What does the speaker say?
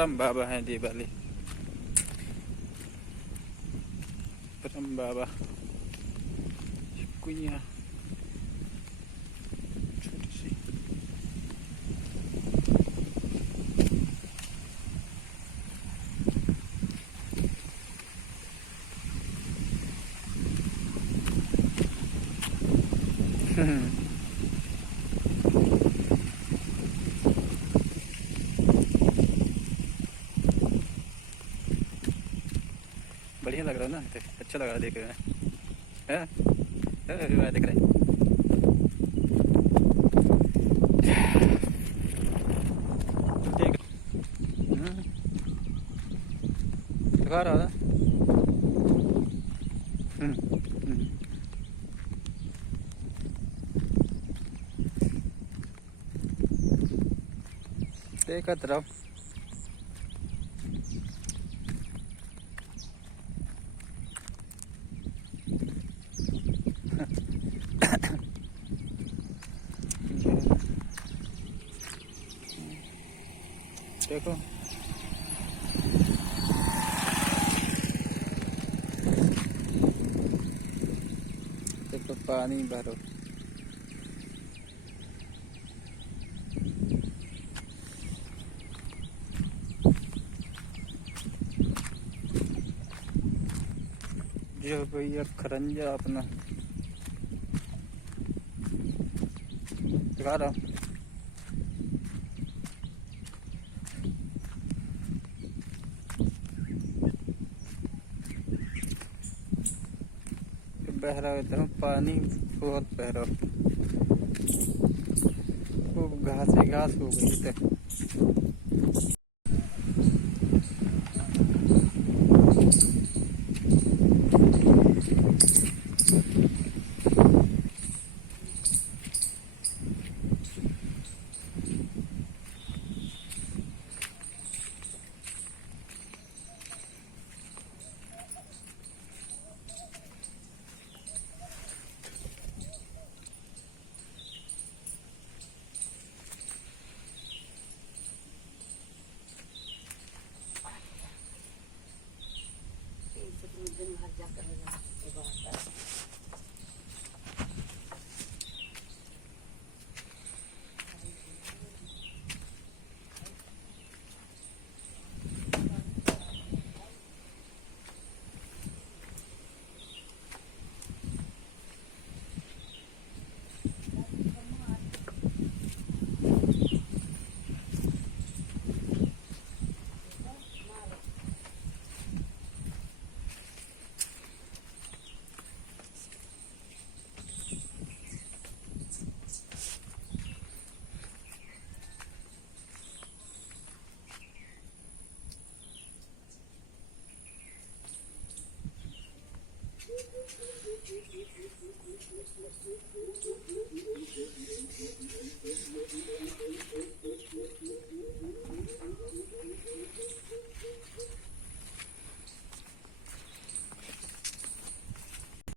परम बाबा हैं जी वाली, परम बाबा कुइया छोटी सी। बढ़िया लग रहा है ना, अच्छा लग रहा है देखने में। दिख रहा है। दिखा रहा था। देखत रहो। देखो देखो पानी भरो। जो भैया खरंजा अपना दिखा रहा हूँ। बह रहा है एकदम पानी, बहुत बह रहा। खूब घास ही घास हो गई तक। दिन भर जाकर